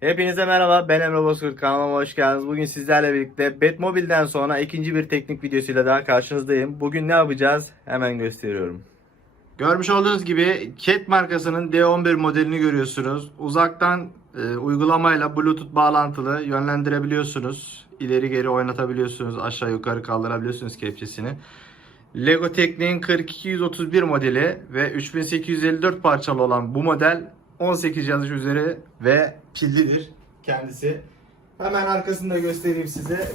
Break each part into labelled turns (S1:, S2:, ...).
S1: Hepinize merhaba ben Emre Bozkurt kanalıma hoş geldiniz. Bugün sizlerle birlikte Batmobile'den sonra ikinci bir teknik videosuyla daha karşınızdayım. Bugün ne yapacağız hemen gösteriyorum. Görmüş olduğunuz gibi Cat markasının D11 modelini görüyorsunuz. Uzaktan e, uygulamayla Bluetooth bağlantılı yönlendirebiliyorsunuz. İleri geri oynatabiliyorsunuz. Aşağı yukarı kaldırabiliyorsunuz kepçesini. Lego Technic'in 4231 modeli ve 3854 parçalı olan bu model 18 yazış üzeri ve pillidir kendisi. Hemen arkasında göstereyim size.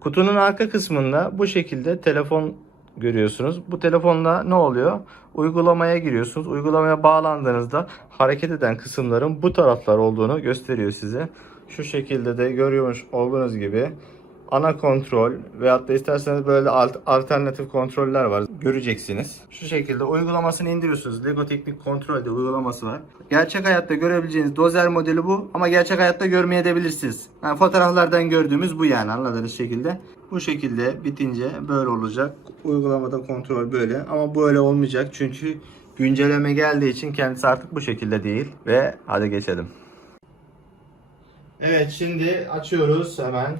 S1: Kutunun arka kısmında bu şekilde telefon görüyorsunuz. Bu telefonda ne oluyor? Uygulamaya giriyorsunuz. Uygulamaya bağlandığınızda hareket eden kısımların bu taraflar olduğunu gösteriyor size. Şu şekilde de görüyormuş olduğunuz gibi ana kontrol veyahut da isterseniz böyle alt- alternatif kontroller var. Göreceksiniz. Şu şekilde uygulamasını indiriyorsunuz. Lego Teknik Kontrol'de uygulaması var. Gerçek hayatta görebileceğiniz dozer modeli bu ama gerçek hayatta görmeyebilirsiniz. Yani fotoğraflardan gördüğümüz bu yani anladığınız şekilde. Bu şekilde bitince böyle olacak. Uygulamada kontrol böyle ama böyle olmayacak çünkü güncelleme geldiği için kendisi artık bu şekilde değil. Ve hadi geçelim. Evet şimdi açıyoruz hemen.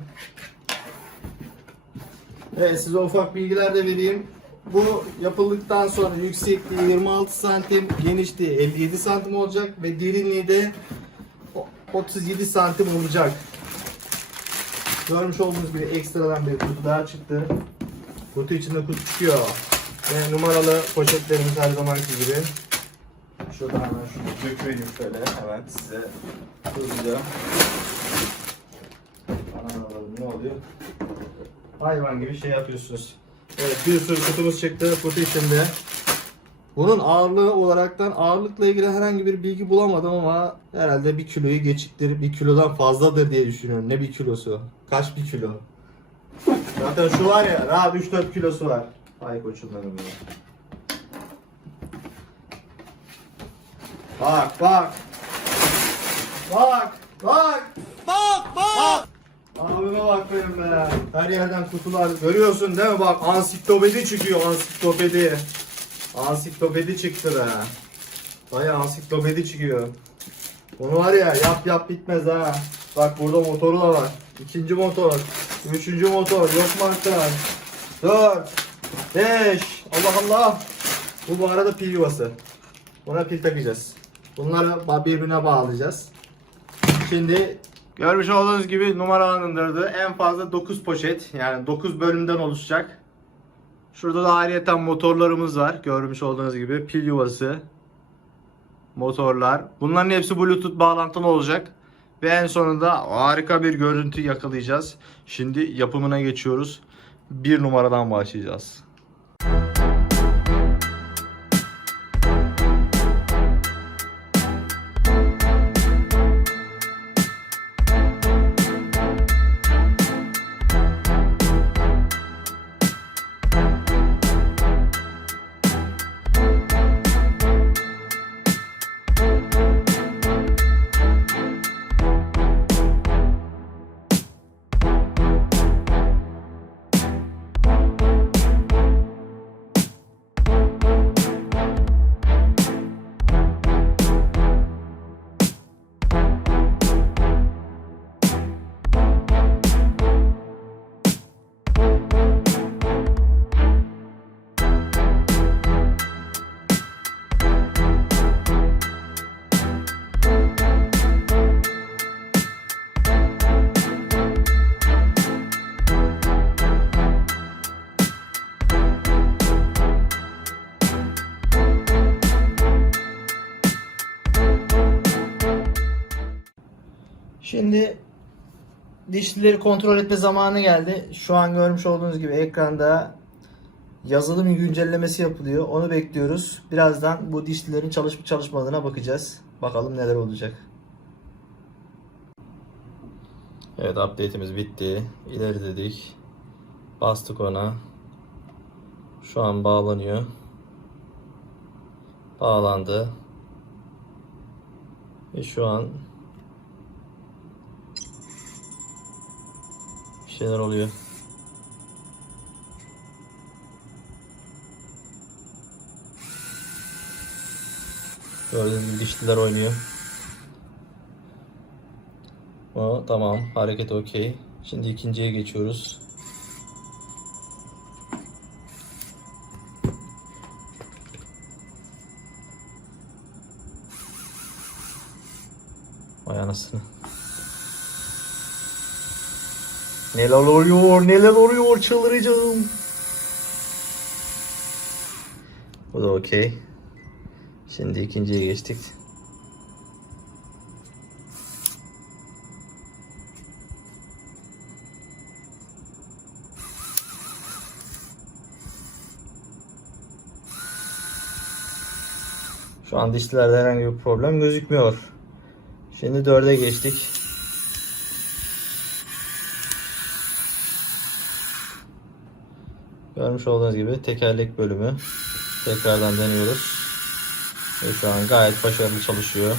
S1: Evet size ufak bilgiler de vereyim. Bu yapıldıktan sonra yüksekliği 26 santim, genişliği 57 santim olacak ve derinliği de o- 37 santim olacak. Görmüş olduğunuz gibi ekstradan bir kutu daha çıktı. Kutu içinde kutu çıkıyor. Ve numaralı poşetlerimiz her zamanki gibi. Şuradan hemen şunu döküvereyim şöyle hemen size hızlıca. Allah'ım ne oluyor? Hayvan gibi şey yapıyorsunuz. Evet bir sürü kutumuz çıktı kutu içinde. Bunun ağırlığı olaraktan ağırlıkla ilgili herhangi bir bilgi bulamadım ama herhalde bir kiloyu geçiktir, bir kilodan fazladır diye düşünüyorum. Ne bir kilosu? Kaç bir kilo? Zaten şu var ya rahat 3-4 kilosu var. Ay koçunlarım ya. Bak bak. Bak bak. Bak bak. Abime bak benim be. Her yerden kutular görüyorsun değil mi? Bak ansiklopedi çıkıyor ansiklopedi. Ansiklopedi çıktı be. Baya ansiklopedi çıkıyor. Bunu var ya yap yap bitmez ha. Bak burada motoru da var. İkinci motor. Üçüncü motor. Yok marka. Dört. Beş. Allah Allah. Bu bu arada pil yuvası. Buna pil takacağız. Bunları birbirine bağlayacağız. Şimdi görmüş olduğunuz gibi numaralandırdı. En fazla 9 poşet yani 9 bölümden oluşacak. Şurada da ayrıyeten motorlarımız var. Görmüş olduğunuz gibi pil yuvası, motorlar. Bunların hepsi Bluetooth bağlantılı olacak. Ve en sonunda harika bir görüntü yakalayacağız. Şimdi yapımına geçiyoruz. Bir numaradan başlayacağız. Şimdi dişlileri kontrol etme zamanı geldi. Şu an görmüş olduğunuz gibi ekranda yazılım güncellemesi yapılıyor. Onu bekliyoruz. Birazdan bu dişlilerin çalışıp çalışmadığına bakacağız. Bakalım neler olacak. Evet update'imiz bitti. İleri dedik. Bastık ona. Şu an bağlanıyor. Bağlandı. Ve şu an şeyler oluyor. Gördüğünüz gibi dişliler oynuyor. O tamam. Hareket okey. Şimdi ikinciye geçiyoruz. Vay anasını. Neler oluyor? Neler oluyor? Çıldıracağım. Bu da okey. Şimdi ikinciye geçtik. Şu an dişlilerde herhangi bir problem gözükmüyor. Şimdi dörde geçtik. Görmüş olduğunuz gibi tekerlek bölümü tekrardan deniyoruz. Ve şu an gayet başarılı çalışıyor.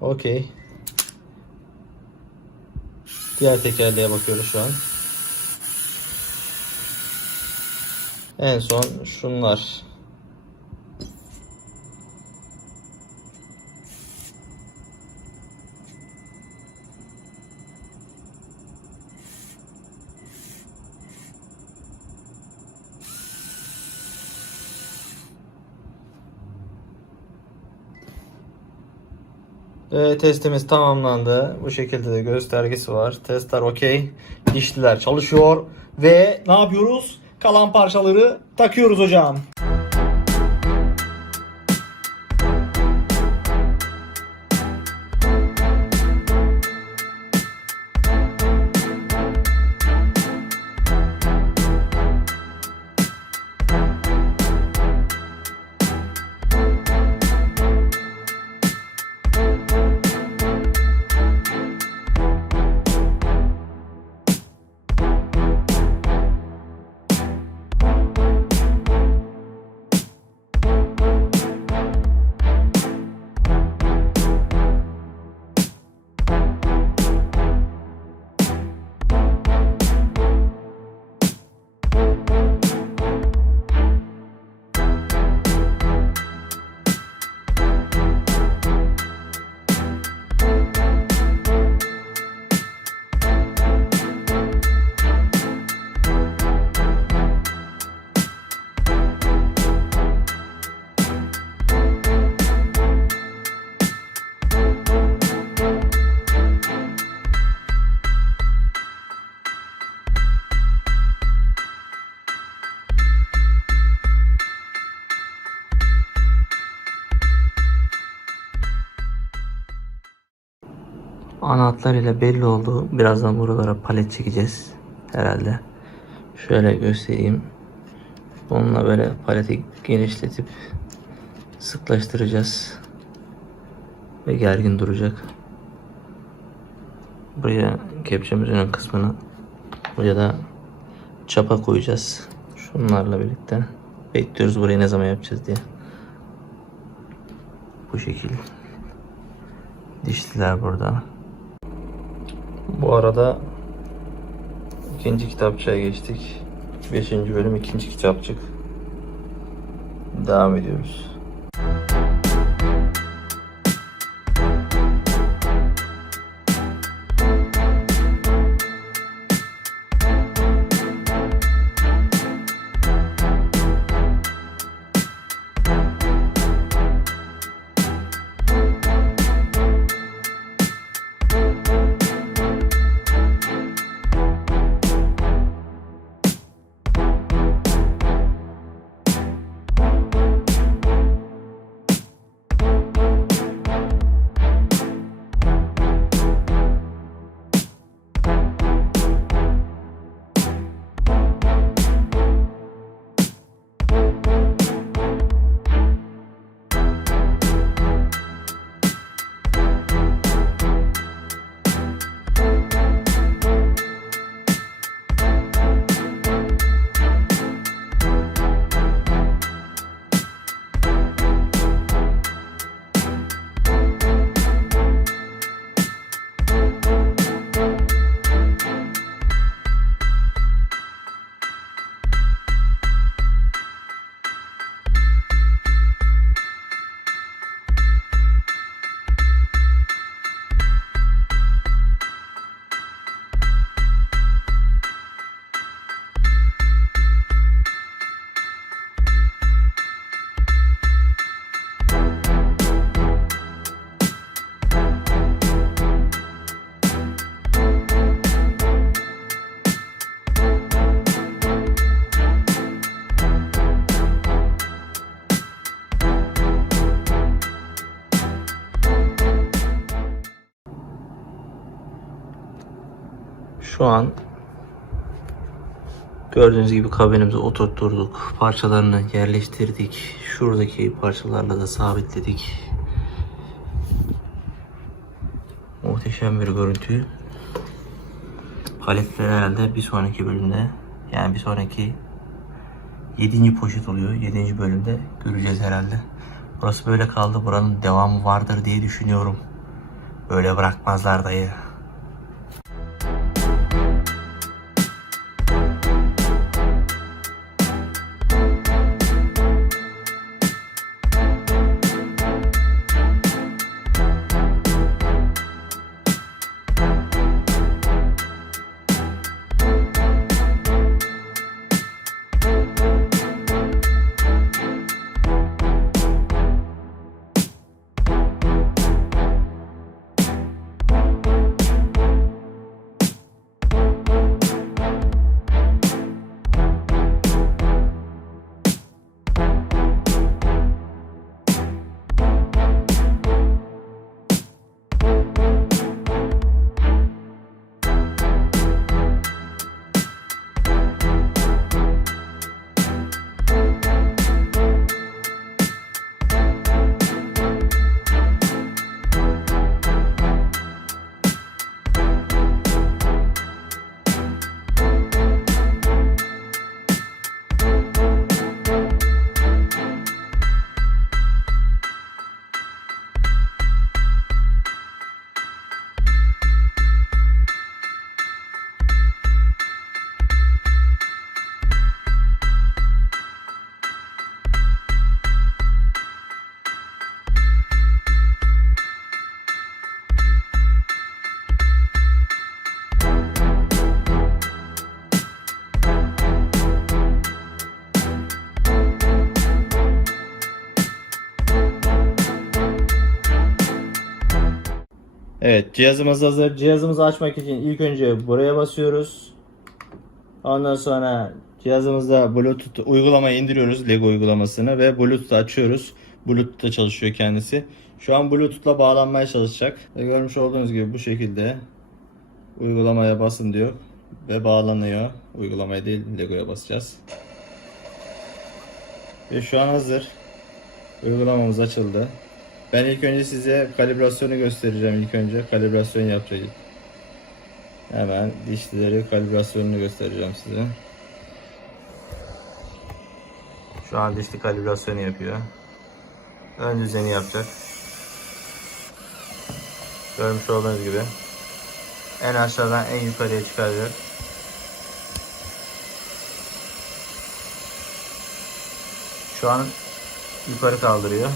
S1: Okey. Diğer tekerleğe bakıyoruz şu an. En son şunlar. Ve testimiz tamamlandı. Bu şekilde de göstergesi var. Testler okey. Dişliler çalışıyor. Ve ne yapıyoruz? Kalan parçaları takıyoruz hocam. Ana hatlarıyla belli oldu. Birazdan buralara palet çekeceğiz herhalde. Şöyle göstereyim. Bununla böyle paleti genişletip sıklaştıracağız. Ve gergin duracak. Buraya kepçemizin ön kısmını buraya da çapa koyacağız. Şunlarla birlikte. Bekliyoruz burayı ne zaman yapacağız diye. Bu şekil. Dişliler burada. Bu arada ikinci kitapçıya geçtik. Beşinci bölüm ikinci kitapçık. Devam ediyoruz.
S2: Şu an gördüğünüz gibi kabinimize oturtturduk. Parçalarını yerleştirdik. Şuradaki parçalarla da sabitledik. Muhteşem bir görüntü. Paletler herhalde bir sonraki bölümde yani bir sonraki 7. poşet oluyor. 7. bölümde göreceğiz herhalde. Burası böyle kaldı. Buranın devamı vardır diye düşünüyorum. Böyle bırakmazlar dayı.
S1: Evet cihazımız hazır. Cihazımızı açmak için ilk önce buraya basıyoruz. Ondan sonra cihazımızda Bluetooth uygulamayı indiriyoruz. Lego uygulamasını ve Bluetooth açıyoruz. Bluetooth'ta çalışıyor kendisi. Şu an Bluetooth'la bağlanmaya çalışacak. Ve görmüş olduğunuz gibi bu şekilde uygulamaya basın diyor ve bağlanıyor. Uygulamaya değil Lego'ya basacağız. Ve şu an hazır. Uygulamamız açıldı. Ben ilk önce size kalibrasyonu göstereceğim ilk önce. Kalibrasyon yapacağız. Hemen dişlileri kalibrasyonunu göstereceğim size. Şu an dişli kalibrasyonu yapıyor. Ön düzeni yapacak. Görmüş olduğunuz gibi. En aşağıdan en yukarıya çıkaracak. Şu an yukarı kaldırıyor.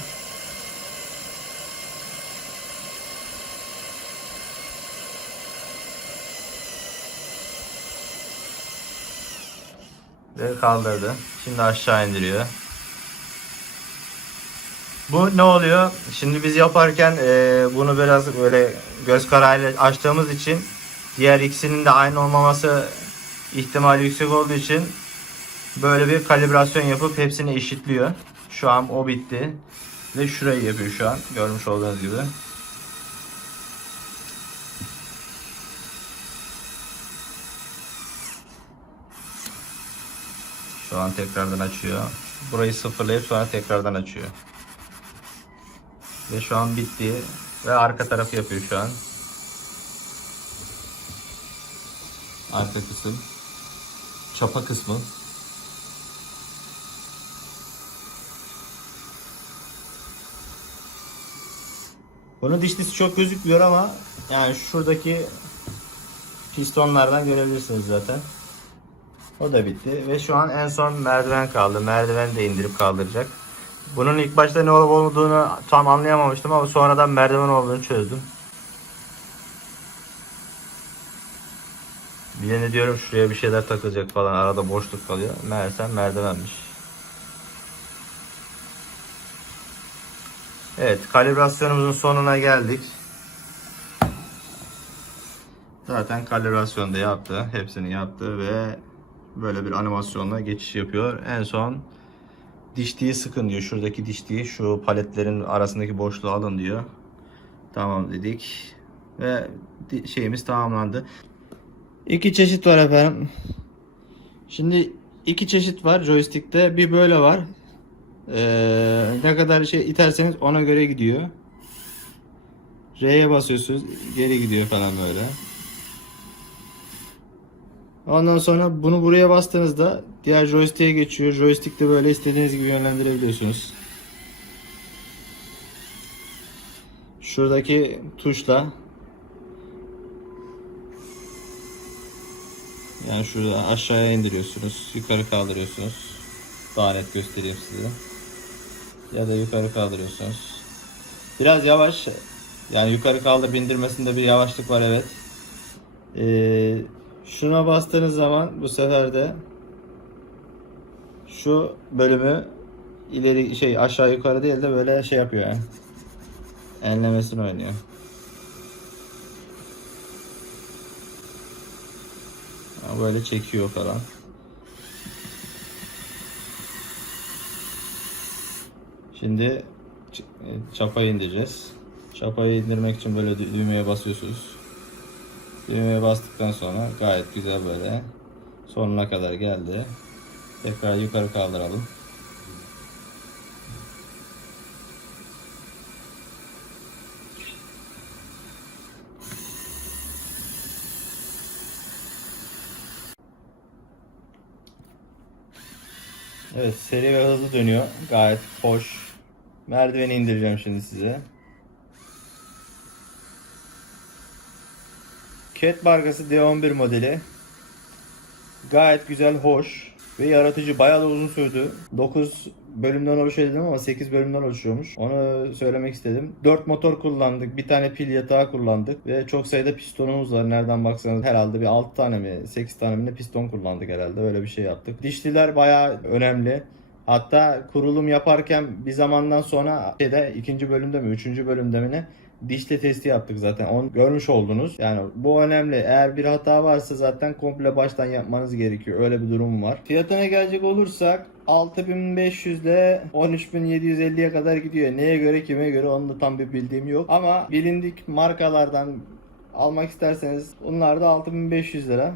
S1: Ve kaldırdı. Şimdi aşağı indiriyor. Bu ne oluyor? Şimdi biz yaparken e, bunu biraz böyle göz kararıyla açtığımız için diğer ikisinin de aynı olmaması ihtimali yüksek olduğu için böyle bir kalibrasyon yapıp hepsini eşitliyor. Şu an o bitti. Ve şurayı yapıyor şu an. Görmüş olduğunuz gibi. Şu an tekrardan açıyor. Burayı sıfırlayıp sonra tekrardan açıyor. Ve şu an bitti. Ve arka tarafı yapıyor şu an. Arka kısım. Çapa kısmı. Bunun dişlisi çok gözükmüyor ama yani şuradaki pistonlardan görebilirsiniz zaten. O da bitti ve şu an en son merdiven kaldı. Merdiven de indirip kaldıracak. Bunun ilk başta ne olup olmadığını tam anlayamamıştım ama sonradan merdiven olduğunu çözdüm. Bir de ne diyorum şuraya bir şeyler takılacak falan arada boşluk kalıyor. Meğersem merdivenmiş. Evet kalibrasyonumuzun sonuna geldik. Zaten kalibrasyonu da yaptı. Hepsini yaptı ve böyle bir animasyonla geçiş yapıyor. En son dişliği sıkın diyor. Şuradaki dişliği şu paletlerin arasındaki boşluğu alın diyor. Tamam dedik. Ve şeyimiz tamamlandı. İki çeşit var efendim. Şimdi iki çeşit var joystick'te. Bir böyle var. Ee, ne kadar şey iterseniz ona göre gidiyor. R'ye basıyorsunuz geri gidiyor falan böyle. Ondan sonra bunu buraya bastığınızda diğer joystick'e geçiyor. Joystick'te böyle istediğiniz gibi yönlendirebiliyorsunuz. Şuradaki tuşla yani şurada aşağıya indiriyorsunuz, yukarı kaldırıyorsunuz. Daha net göstereyim size. Ya da yukarı kaldırıyorsunuz. Biraz yavaş. Yani yukarı kaldır indirmesinde bir yavaşlık var evet. Ee, şuna bastığınız zaman bu sefer de şu bölümü ileri şey aşağı yukarı değil de böyle şey yapıyor yani. Enlemesini oynuyor. Ha, Böyle çekiyor falan. Şimdi e, çapayı indireceğiz. Çapayı indirmek için böyle dü- düğmeye basıyorsunuz. Düğmeye bastıktan sonra gayet güzel böyle sonuna kadar geldi. Tekrar yukarı kaldıralım. Evet seri ve hızlı dönüyor. Gayet hoş. Merdiveni indireceğim şimdi size. Cat markası D11 modeli. Gayet güzel, hoş ve yaratıcı. Bayağı da uzun sürdü. 9 bölümden oluşuyor dedim ama 8 bölümden oluşuyormuş. Onu söylemek istedim. 4 motor kullandık. Bir tane pil yatağı kullandık. Ve çok sayıda pistonumuz var. Nereden baksanız herhalde bir 6 tane mi 8 tane mi piston kullandık herhalde. Öyle bir şey yaptık. Dişliler bayağı önemli. Hatta kurulum yaparken bir zamandan sonra şeyde ikinci bölümde mi üçüncü bölümde mi ne dişli testi yaptık zaten. Onu görmüş oldunuz. Yani bu önemli. Eğer bir hata varsa zaten komple baştan yapmanız gerekiyor. Öyle bir durum var. Fiyatına gelecek olursak 6500 ile 13750'ye kadar gidiyor. Neye göre kime göre onu da tam bir bildiğim yok. Ama bilindik markalardan almak isterseniz bunlar da 6500 lira.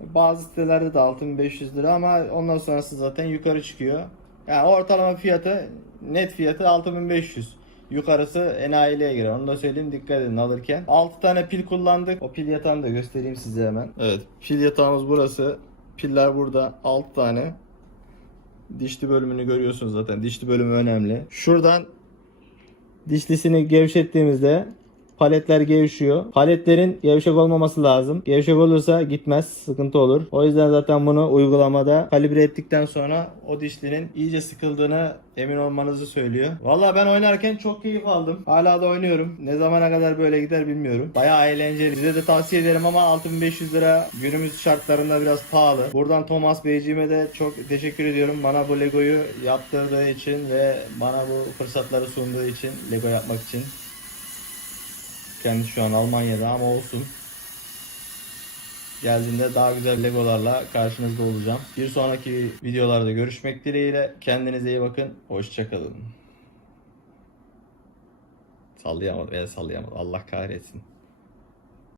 S1: Bazı sitelerde de 6500 lira ama ondan sonrası zaten yukarı çıkıyor. Yani ortalama fiyatı net fiyatı 6500. Yukarısı enayiliğe göre. Onu da söyleyeyim dikkat edin alırken. 6 tane pil kullandık. O pil yatağını da göstereyim size hemen. Evet pil yatağımız burası. Piller burada 6 tane. Dişli bölümünü görüyorsunuz zaten. Dişli bölümü önemli. Şuradan dişlisini gevşettiğimizde paletler gevşiyor. Paletlerin gevşek olmaması lazım. Gevşek olursa gitmez, sıkıntı olur. O yüzden zaten bunu uygulamada kalibre ettikten sonra o dişlinin iyice sıkıldığını emin olmanızı söylüyor. Valla ben oynarken çok keyif aldım. Hala da oynuyorum. Ne zamana kadar böyle gider bilmiyorum. Bayağı eğlenceli. Size de tavsiye ederim ama 6500 lira günümüz şartlarında biraz pahalı. Buradan Thomas Beyciğime de çok teşekkür ediyorum. Bana bu Lego'yu yaptırdığı için ve bana bu fırsatları sunduğu için Lego yapmak için. Kendisi şu an Almanya'da ama olsun. Geldiğinde daha güzel Legolarla karşınızda olacağım. Bir sonraki videolarda görüşmek dileğiyle. Kendinize iyi bakın. Hoşçakalın. Sallayamadım. El sallayamadım. Allah kahretsin.